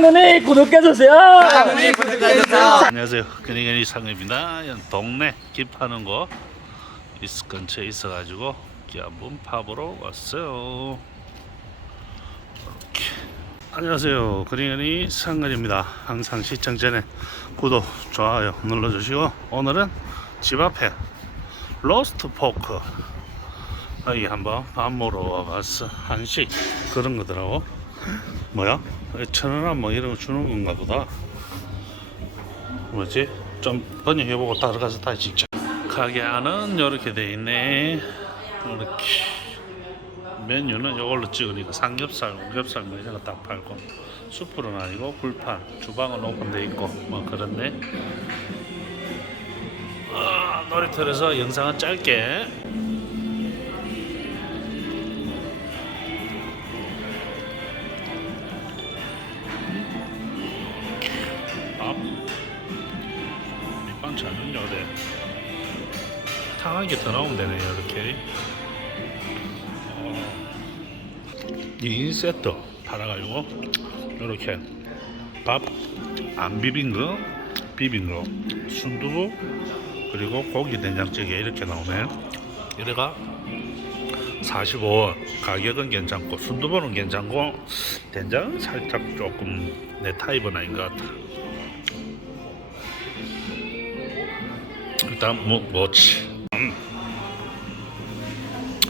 상근이 구독해주세요. 안녕하세요. 그니그니 상입니다. 동네 김파는 거 있을 근처에 있어가지고 기 한번 파보러 왔어요. 이렇게. 안녕하세요. 그니그니 상근입니다. 항상 시청 전에 구독, 좋아요 눌러주시고 오늘은 집 앞에 로스트 포크 여기 한번 밥 먹으러 와봤어. 한식 그런 거더라고. 뭐야? 천원아 뭐 이런 거 주는 건가 보다. 뭐지? 좀 번역해보고 따라 가서 다시 찍자. 가게 안은 이렇게 돼 있네. 이렇게 메뉴는 이걸로 찍으니까 삼겹살, 오겹살 뭐 이런 거 딱 팔고 숯불은 아니고 불판, 주방은 오픈돼 있고 뭐 그렇네. 아, 놀이터에서 영상은 짧게. 밥. 밑반찬은 요래 탕한 게더 나오면 되네요 이렇게. 어, 2인 세트 팔아가지고 이렇게 밥 안 비빈 거 비빈 거 순두부 그리고 고기 된장찌개 이렇게 나오네 이래가 45원 가격은 괜찮고 순두부는 괜찮고 된장은 살짝 조금 내 타입은 아닌 것 같아 일단 음.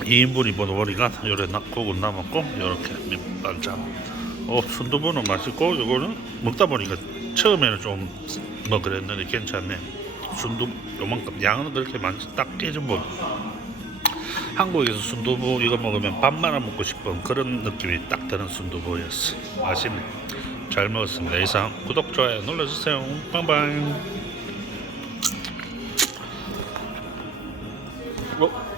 2인분이 보니까 요래 낙고군 남았고 요렇게 밑반찬. 어 순두부는 맛있고 요거는 먹다 보니까 처음에는 좀 뭐 그랬는데 괜찮네. 순두 요만큼. 양은 그렇게 많지 딱 깨진 뭐. 한국에서 순두부 이거 먹으면 밥 말아 먹고 싶은 그런 느낌이 딱 드는 순두부였어. 맛있네. 잘 먹었습니다. 이상 구독 좋아요 눌러주세요. 빵빵 어?